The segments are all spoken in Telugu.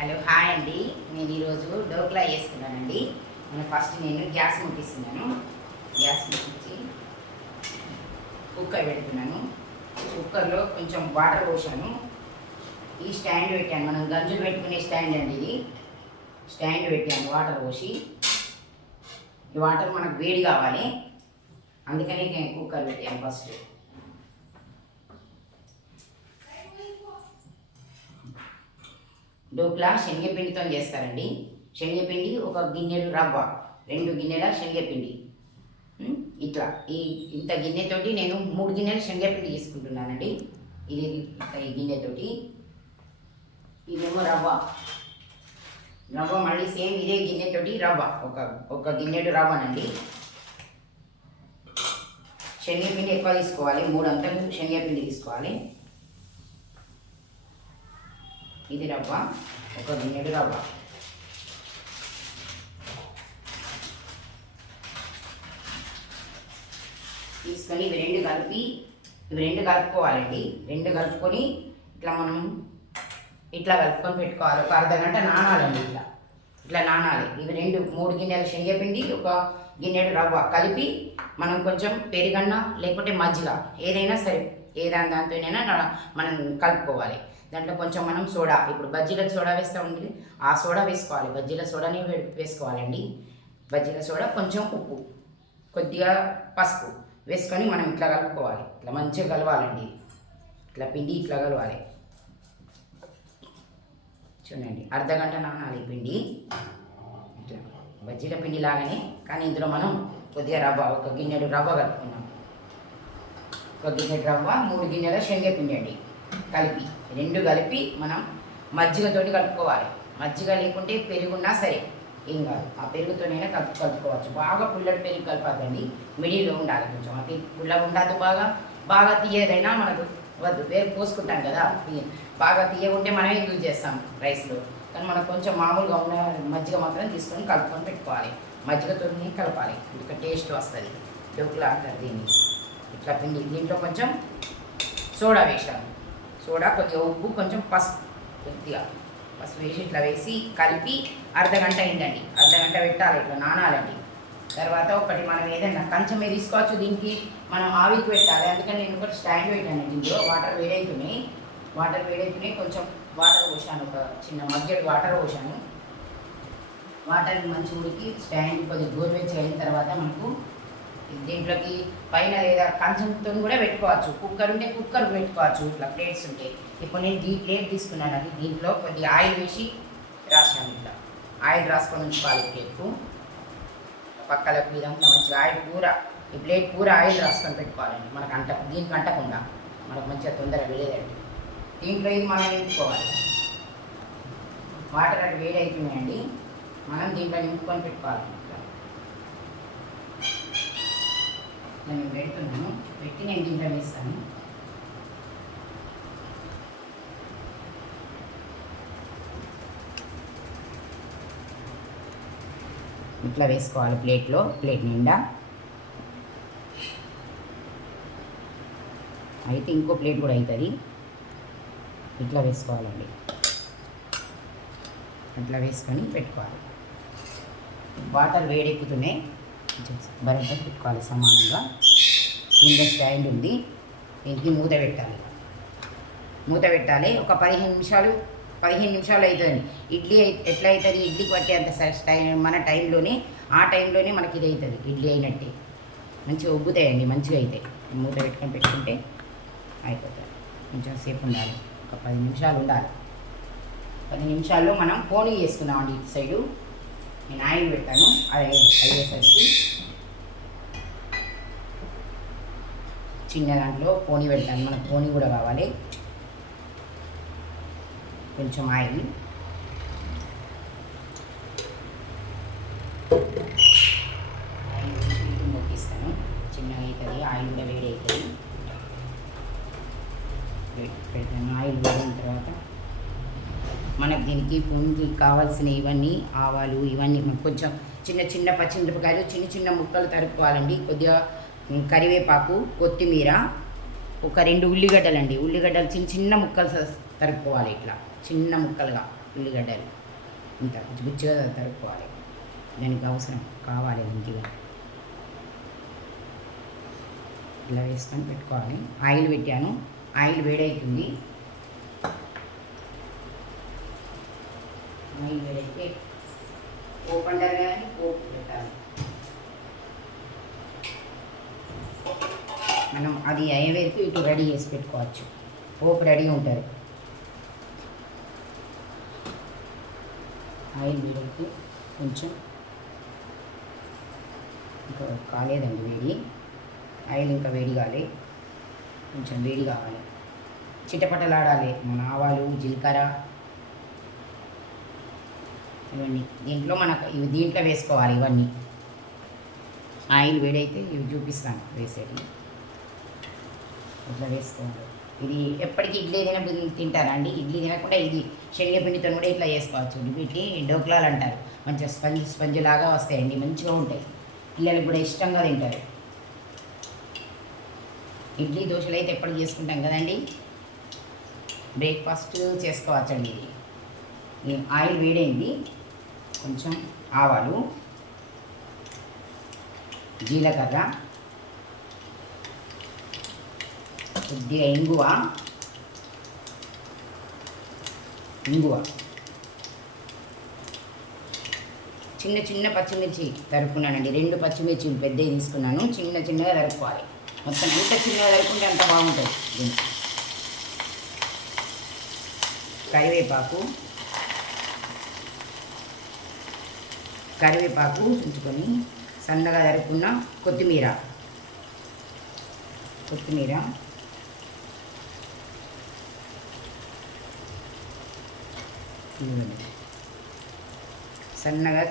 హలో హాయ్ అండి. నేను ఈరోజు డోక్లా చేస్తున్నానండి. ఫస్ట్ నేను గ్యాస్ ముట్టిస్తున్నాను. గ్యాస్ ముట్టించి కుక్కర్ పెడుతున్నాను. కుక్కర్లో కొంచెం వాటర్ పోసాను. ఈ స్టాండ్ పెట్టాను, మనం గంజులు పెట్టుకునే స్టాండ్ అండి ఇది. స్టాండ్ పెట్టాను వాటర్ పోసి. ఈ వాటర్ మనకు వేడి కావాలి, అందుకని నేను కుక్కర్ పెట్టాను. ఫస్ట్ డోక్లా శనగపిండితో చేస్తారండి. శనగపిండి ఒక గిన్నెలు రవ్వ, 2 గిన్నెల శనగపిండి. ఇట్లా ఇంత గిన్నెతోటి నేను 3 గిన్నెల శనగపిండి తీసుకుంటున్నానండి. ఇది ఈ గిన్నెతోటి. ఇదేమో రవ్వ. మళ్ళీ సేమ్ ఇదే గిన్నెతోటి రవ్వ, ఒక గిన్నెడు రవ్వనండి. శనగపిండి ఎక్కువ తీసుకోవాలి, 3 అంతలు శనగపిండి తీసుకోవాలి. ఇది రవ్వ, ఒక గిన్నెడు రవ్వ. తీసుకొని ఇవి రెండు కలుపుకోవాలండి. 2 కలుపుకొని ఇట్లా మనం ఇట్లా కలుపుకొని పెట్టుకోవాలి. ఒక అర్ధ గంట నానాలండి. ఇట్లా నానాలి. ఇవి 3 గిన్నెల శనగపిండి, ఒక గిన్నెడు రవ్వ కలిపి మనం కొంచెం పెరుగన్న లేకపోతే మజ్జిగ ఏదైనా సరే, దాంతోనైనా మనం కలుపుకోవాలి. దాంట్లో కొంచెం మనం సోడా, ఇప్పుడు బజ్జీలకు సోడా వేస్తూ ఉంటుంది, ఆ సోడా వేసుకోవాలి. బజ్జీల సోడాని వేసుకోవాలండి. బజ్జీల సోడా, కొంచెం ఉప్పు, కొద్దిగా పసుపు వేసుకొని మనం ఇట్లా కలుపుకోవాలి. ఇట్లా మంచిగా కలవాలండి. ఇట్లా పిండి ఇట్లా కలవాలి. చూడండి, అర్ధ గంట నానాలి పిండి. ఇట్లా బజ్జీల పిండి లాగానే, కానీ ఇందులో మనం కొద్దిగా రవ్వ, ఒక గిన్నెడు రవ్వ కలుపుకున్నాం. ఒక గిన్నెడు రవ్వ, 3 గిన్నెల శనగపిండి అండి కలిపి, 2 కలిపి మనం మజ్జిగతోటి కలుపుకోవాలి. మజ్జిగ లేకుంటే పెరుగున్నా సరే ఏం కాదు, ఆ పెరుగుతోనైనా కలుపుకోవచ్చు. బాగా పుల్లటి పెరుగు కలపద్దండి, మిడిల్లో ఉండాలి. కొంచెం అది పుల్లగా ఉండదు, బాగా తీయదైనా మనకు వద్దు. పేరు పోసుకుంటాం కదా, బాగా తీయకుంటే మనమే యూజ్ చేస్తాం రైస్లో. కానీ మనకు కొంచెం మామూలుగా ఉన్న మజ్జిగ మాత్రం తీసుకొని కలుపుకొని పెట్టుకోవాలి. మజ్జిగతోనే కలపాలి, ఇంకా టేస్ట్ వస్తుంది. డోక్లా అంటారు దీన్ని. ఇట్లా పిండి, దీంట్లో కొంచెం సోడా వేసాము. సోడా, కొద్దిగా ఉప్పు, కొంచెం కొద్దిగా పసుపు వేసి ఇట్లా వేసి కలిపి అర్ధ గంట అయిందండి. అర్ధ గంట పెట్టాలి, ఇట్లా నానాలండి. తర్వాత ఒకటి మనం ఏదైనా కంచమే తీసుకోవచ్చు, దీనికి మనం ఆవిరికి పెట్టాలి. అందుకని నేను ఒకటి స్టాండ్ పెట్టాను. దీంట్లో వాటర్ వేడైతున్నాయి. కొంచెం వాటర్ పోసాను, ఒక చిన్న మగ్గెడు వాటర్ పోసాను. వాటర్ మంచి ఉడికి స్టాండ్ కొద్దిగా గోరువెచ్చగా అయిన తర్వాత మనకు దీంట్లోకి పైన లేదా కంచంతో కూడా పెట్టుకోవచ్చు. కుక్కర్ ఉంటే కుక్కర్ పెట్టుకోవచ్చు. ఇట్లా ప్లేట్స్ ఉంటాయి. ఇప్పుడు నేను ఈ ప్లేట్ తీసుకున్నాను అండి. దీంట్లో కొద్దిగా ఆయిల్ వేసి రాసాను. ఇట్లా ఆయిల్ రాసుకొని ఉంచుకోవాలి ప్లేట్కు. పక్కలకు విధంగా మంచిగా ఆయిల్ ఈ ప్లేట్ ఆయిల్ రాసుకొని పెట్టుకోవాలండి. దీనికి అంటకుండా మనకు మంచిగా తొందరగా వెళ్ళేదండి. దీంట్లో ఇది మనం నింపుకోవాలి. వాటర్ అటు వేడి అవుతున్నాయండి, మనం దీంట్లో నింపుకొని పెట్టుకోవాలి. నేను పెడుతున్నాను, పెట్టి నేను దీంట్లో వేస్తాను. ఇట్లా వేసుకోవాలి ప్లేట్ నిండా. అయితే ఇంకో ప్లేట్ కూడా అవుతుంది. ఇట్లా వేసుకోవాలండి. ఇట్లా వేసుకొని పెట్టుకోవాలి. వాటర్ వేడెక్కుతున్నాయి, బరగా పెట్టుకోవాలి సమానంగా. కింద స్టాండ్ ఉంది, దీనికి మూత పెట్టాలి. ఒక 15 నిమిషాలు అవుతుందండి. ఇడ్లీ ఎట్లా అవుతుంది, ఇడ్లీకి పట్టే అంత మన టైంలోనే, ఆ టైంలోనే మనకి ఇది అవుతుంది ఇడ్లీ అయినట్టే. మంచిగా ఉబ్బుతాయండి, మంచిగా అవుతాయి. మూత పెట్టుకుంటే అయిపోతుంది. కొంచెం సేపు ఉండాలి, ఒక 10 నిమిషాలు ఉండాలి. 10 నిమిషాల్లో మనం పోనీ చేసుకున్నామండి. ఇటు సైడు నేను ఆయిల్ పెట్టాను, అది అయ్యేసరికి చిన్న దాంట్లో పోనీ పెట్టాను. మనకు పోనీ కూడా కావాలి. కొంచెం ఆయిల్ మొక్కిస్తాను. చిన్నగా అవుతుంది, ఆయిల్ కూడా వేడి అవుతుంది. పెడతాను. ఆయిల్ వేడిన తర్వాత మనకు దీనికి పొంగి కావాల్సిన ఇవన్నీ ఆవాలు, ఇవన్నీ కొంచెం చిన్న పచ్చిమిరపకాయలు చిన్న ముక్కలు తరుపుకోవాలండి. కొద్దిగా కరివేపాకు, కొత్తిమీర, ఒక 2 ఉల్లిగడ్డలండి. ఉల్లిగడ్డలు చిన్న ముక్కలు తరుపుకోవాలి. ఇట్లా చిన్న ముక్కలుగా ఉల్లిగడ్డలు ఇంత గుచ్చిగా తరుక్కోవాలి. దానికి అవసరం కావాలి ఇంటిగా ఇలా వేసుకొని పెట్టుకోవాలి. ఆయిల్ పెట్టాను, ఆయిల్ వేడవుతుంది. ఆయిల్ వేడైతే పోపు అంటారు కానీ పోపు పెట్టాలి. మనం అది అయ్యే వరకు ఇటు రెడీ చేసి పెట్టుకోవచ్చు. పోపు రెడీ ఉంటుంది. ఆయిల్ వేడైతే కొంచెం ఇంకా కాలేదండి వేడి, ఆయిల్ ఇంకా వేడి కావాలి, కొంచెం వేడి కావాలి, చిటపటలాడాలి. మన ఆవాలు జీలకర్ర ఇవన్నీ దీంట్లో మనకు ఇవి దీంట్లో వేసుకోవాలి. ఇవన్నీ ఆయిల్ వేడైతే ఇవి చూపిస్తాను వేసేది. ఇట్లా వేసుకోవాలి. ఇది ఎప్పటికీ ఇడ్లీ తింటారా అండి? ఇడ్లీ తినకుండా ఇది శనగపిండితో కూడా ఇట్లా చేసుకోవచ్చు. పెట్టి డోక్లాలు అంటారు. మంచిగా స్పంజ్ లాగా వస్తాయండి, మంచిగా ఉంటాయి. పిల్లలకు కూడా ఇష్టంగా తింటారు. ఇడ్లీ దోశలు అయితే ఎప్పటికి చేసుకుంటాం కదండి, బ్రేక్ఫాస్ట్ చేసుకోవచ్చండి. ఇది ఆయిల్ వేడైంది, కొంచెం ఆవాలు, జీలకర్ర, కొద్దిగా ఇంగువ చిన్న చిన్న పచ్చిమిర్చి తరుక్కున్నానండి. 2 పచ్చిమిర్చిలు పెద్దవి తీసుకున్నాను, చిన్నగా తరుక్కోవాలి. మొత్తం ఎంత చిన్నగా తరుక్కుంటే అంత బాగుంటుంది. దీనికి కరివేపాకు ఉంచుకొని సన్నగా తరుక్కున్న కొత్తిమీర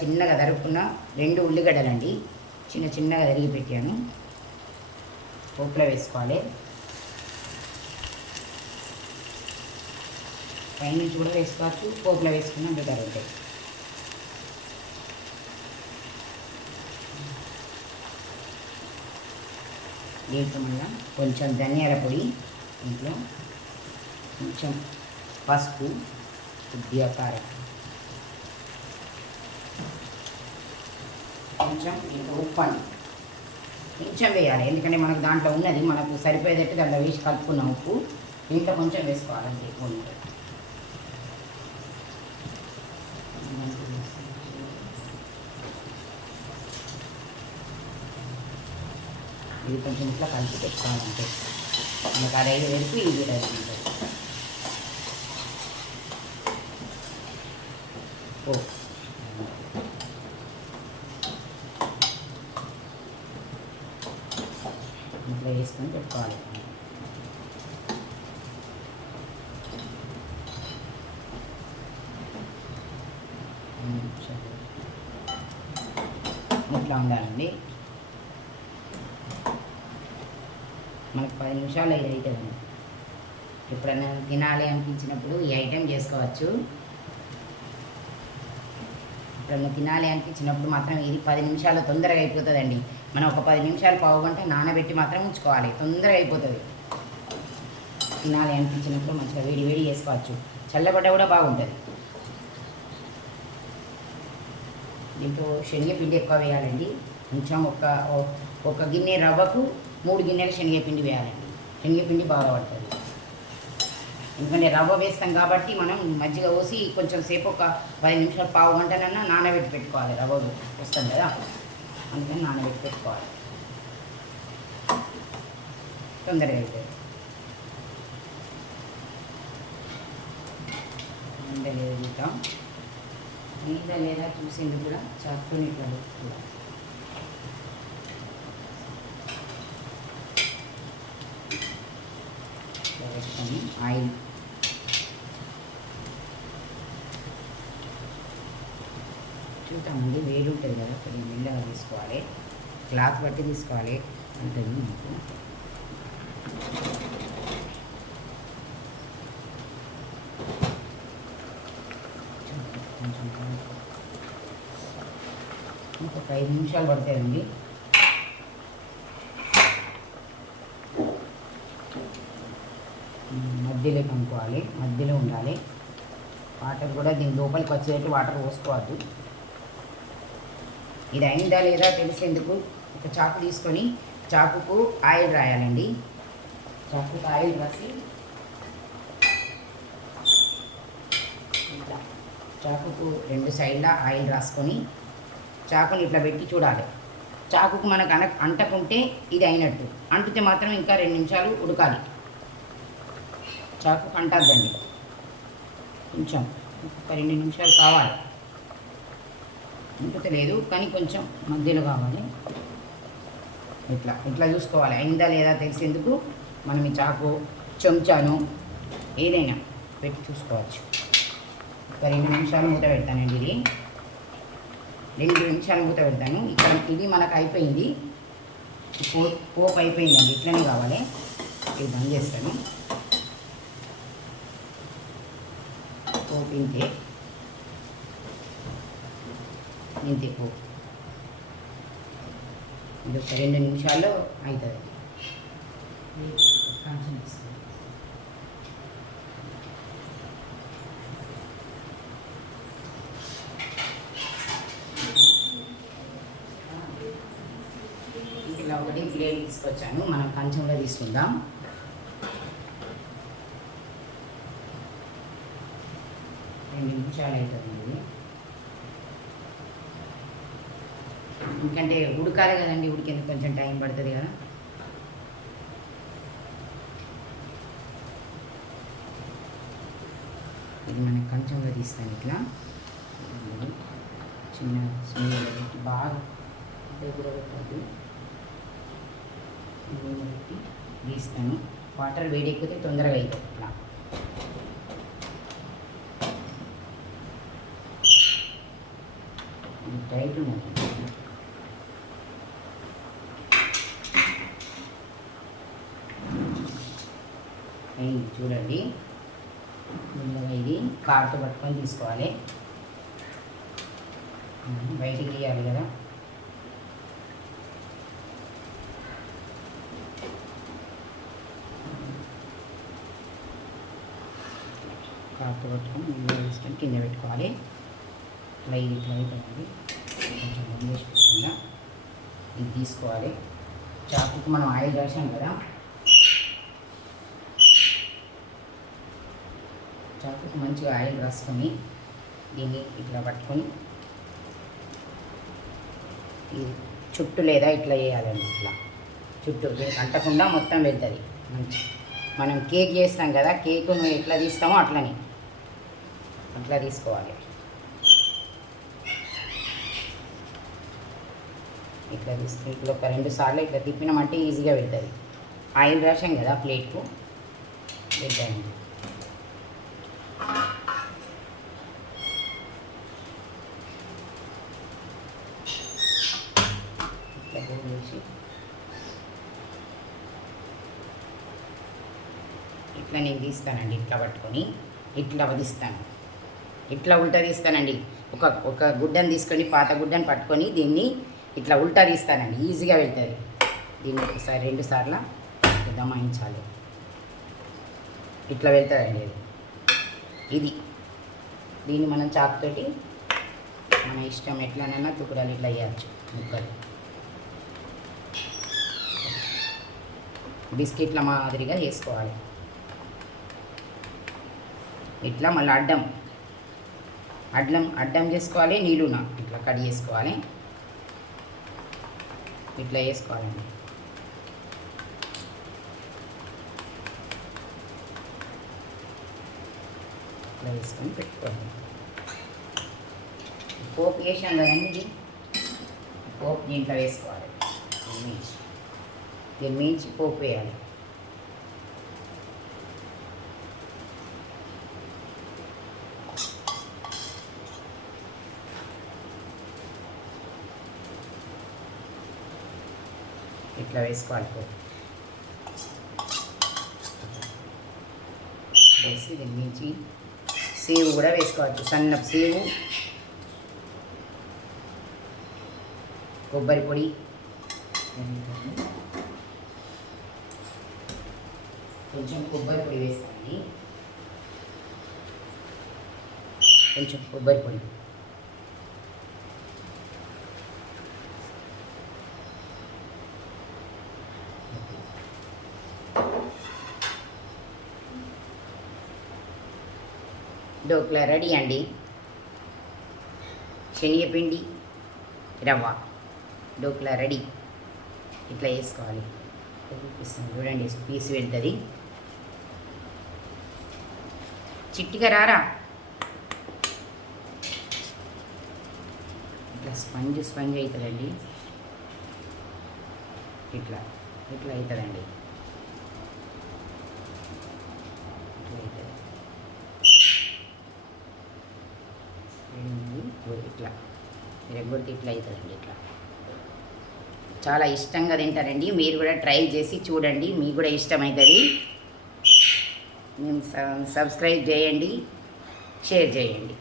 చిన్నగా తరుక్కున్న 2 ఉల్లిగడ్డలండి, చిన్నగా తరిగి పెట్టాను. పోపులో వేసుకోవాలి. పైనుంచి కూడా వేసుకోవచ్చు, పోపులో వేసుకున్నా బెటర్ ఉంటాయి. దీంట్లో మళ్ళీ కొంచెం ధనియాల పొడి, ఇంట్లో కొంచెం పసుపు, కొద్దిగా కారం, కొంచెం ఉప్పు అండి కొంచెం వేయాలి. ఎందుకంటే మనకు దాంట్లో ఉన్నది మనకు సరిపోయేటట్టు దాంట్లో వేసి కలుపుకున్న ఉప్పు దీంట్లో కొంచెం వేసుకోవాలండి. ఇది కొంచెం ఇట్లా కలిపి పెట్టుకోవాలంటే మనకు 5 వరకు ఇది రెడీ ఉంటుంది. ఇట్లా వేసుకొని పెట్టుకోవాలి. ఇట్లా ఉండాలండి. మనకు 10 నిమిషాలు ఇది అవుతుంది. ఎప్పుడైనా తినాలి అనిపించినప్పుడు ఈ ఐటెం చేసుకోవచ్చు. ఎప్పుడైనా తినాలి అనిపించినప్పుడు మాత్రం ఇది 10 నిమిషాలు తొందరగా అయిపోతుందండి. మనం ఒక 10 నిమిషాలు పావు గంట నానబెట్టి మాత్రం ఉంచుకోవాలి, తొందరగా అయిపోతుంది. తినాలి అనిపించినప్పుడు మంచిగా వేడి చేసుకోవచ్చు. చల్లబడ్డ కూడా బాగుంటుంది. దీంట్లో శనగపిండి ఎక్కువ వేయాలండి. కొంచెం ఒక గిన్నె రవ్వకు 3 గిన్నెల శనగపిండి వేయాలండి. శనగపిండి బాగా పడుతుంది. ఎందుకంటే రవ్వ వేస్తాం కాబట్టి మనం మజ్జిగ పోసి కొంచెం సేపు ఒక 10 నిమిషాలు పావు గంటనన్నా నానబెట్టి పెట్టుకోవాలి. రవ్వ వస్తాం కదా, అందుకని నానబెట్టి పెట్టుకోవాలి, తొందరగా అవుతుంది. మీద లేదా చూసేందుకు కూడా చాకుని ఇట్లా కూడా వేసుకొని ఆయిల్ చూద్దామండి. వేడి ఉంటుంది కదా, కొంచెం మెల్లగా తీసుకోవాలి, క్లాత్ బట్టి తీసుకోవాలి ఉంటుంది మీకు. ఇంకొక 5 నిమిషాలు పడతాయండి. మధ్యలో కనుక్కోవాలి, మధ్యలో ఉండాలి. వాటర్ కూడా దీని లోపలికి వచ్చేటట్టు వాటర్ పోసుకోవద్దు. ఇది అయిందా లేదా తెలిసేందుకు ఒక చాకు తీసుకొని చాకుకు ఆయిల్ రాయాలండి. చాకుకు ఆయిల్ రాసి ఇట్లా చాకుకు 2 సైడ్ల ఆయిల్ రాసుకొని చాకుని ఇట్లా పెట్టి చూడాలి. చాకుకు మనకు అంటకుంటే ఇది అయినట్టు, అంటితే మాత్రం ఇంకా 2 నిమిషాలు ఉడకాలి. చాకుకు అంటద్దండి, కొంచెం ఒక 2 నిమిషాలు కావాలి. అంటుతలేదు కానీ కొంచెం మధ్యలో కావాలి. ఇట్లా ఇట్లా చూసుకోవాలి. అయిందా లేదా తెలిసేందుకు మనం ఈ చాకు చెంచాను ఏదైనా పెట్టి చూసుకోవచ్చు. ఒక 2 నిమిషాలు మూత పెడతానండి. ఇది 2 నిమిషాలు మూత పెడతాను. ఇక్కడ ఇది మనకు అయిపోయింది, పోపు అయిపోయిందండి. ఇట్లనే కావాలి. ఇది బంద్ చేస్తాను. పోపు ఇంతే పోపు. ఇది ఒక 2 నిమిషాల్లో అవుతుంది. ఇలా ఒకటి ప్లేట్ తీసుకొచ్చాను, మనం కంచంలో తీసుకుందాం. రెండు నిమిషాలు అవుతుంది. ఎందుకంటే ఉడకాలి కదండి, ఉడికేందుకు కొంచెం టైం పడుతుంది కదా. ఇది మన కంచంలో తీస్తాను. ఇట్లా చిన్న స్మెల్ పెట్టి బాగా కూడా పెట్టద్దు, పెట్టి తీస్తాను. వాటర్ వేడెక్కితే తొందరగా అవుతుంది. ఇట్లా టైట్ ఉన్నది. చూడండి, ముందుగా ఇది కార్తో పట్టుకొని తీసుకోవాలి. బయటికి తీయాలి కదా. కార్తో పట్టుకొని ముందుగా తీసుకొని కింద పెట్టుకోవాలి. ఇట్లా ఇది ఇట్లా అవుతుంది. కొంచెం ముందు వేసి పెట్టుకుందా ఇది తీసుకోవాలి. చాకుకు మనం ఆయిల్ రాసాం కదా, చాకుకు మంచిగా ఆయిల్ రాసుకొని దీన్ని ఇట్లా పట్టుకొని ఈ చుట్టూ లేదా ఇట్లా వేయాలండి. ఇట్లా చుట్టూ అంటకుండా మొత్తం వెళ్తుంది. మంచి మనం కేక్ చేస్తాం కదా, కేక్ ఎట్లా తీస్తామో అట్లా తీసుకోవాలి. ఇట్లా తీసుకుని ఇట్లా ఒక 2 సార్లు ఇట్లా తిప్పినామంటే ఈజీగా పెడుతుంది. ఆయిల్ రాసాం కదా ప్లేట్కు పెట్టండి. ఇట్లా బోల్ వేసి ఇట్లా నేను తీస్తానండి. ఇట్లా పట్టుకొని ఇట్లా వదిస్తాను. ఇట్లా ఉల్టా తీస్తానండి. ఒక గుడ్డను తీసుకొని పాత గుడ్డను పట్టుకొని దీన్ని ఇట్లా ఉల్టా తీస్తానండి. ఈజీగా వెళ్తుంది. దీన్ని ఒకసారి 2 సార్లు దమాయించాలి. ఇట్లా వెళ్తుందండి ఇది. దీన్ని మనం చాకుతోటి మన ఇష్టం ఎట్లనైనా తుకుడాలు ఇట్లా వేయచ్చు. ముక్కలు బిస్కెట్ల మాదిరిగా వేసుకోవాలి. ఇట్లా మళ్ళీ అడ్డం చేసుకోవాలి. నీళ్ళున ఇట్లా కట్ చేసుకోవాలి. ఇట్లా వేసుకోవాలండి. ఇట్లా వేసుకొని పెట్టుకోవాలి. పోపు వేసాం కదండి, ఇది పోపు దీంట్లో వేసుకోవాలి. దీన్ని మించి పోపు వేయాలి. ఇట్లా వేసుకోవాలి. పోపు వేసి దీని నుంచి సేవు కూడా వేసుకోవచ్చు. సన్నపు సేవు, కొబ్బరి పొడి, కొంచెం కొబ్బరి పొడి వేస్తామండి. కొంచెం కొబ్బరి పొడి, డోక్లా రెడీ అండి. శనగపిండి, రవ్వ డోక్లా రెడీ. ఇట్లా వేసుకోవాలి. చూడండి పీస్ వెళ్తుంది. చిట్టిగా రారా. ఇట్లా స్పంజ్ అవుతుందండి. ఇట్లా ఇట్లా అవుతుందండి. ఇట్లా రెగ్గొడితే ఇట్లా అవుతుందండి. ఇట్లా చాలా ఇష్టంగా తింటారండి. మీరు కూడా ట్రై చేసి చూడండి, మీకు కూడా ఇష్టమవుతుంది. మేము సబ్స్క్రైబ్ చేయండి, షేర్ చేయండి.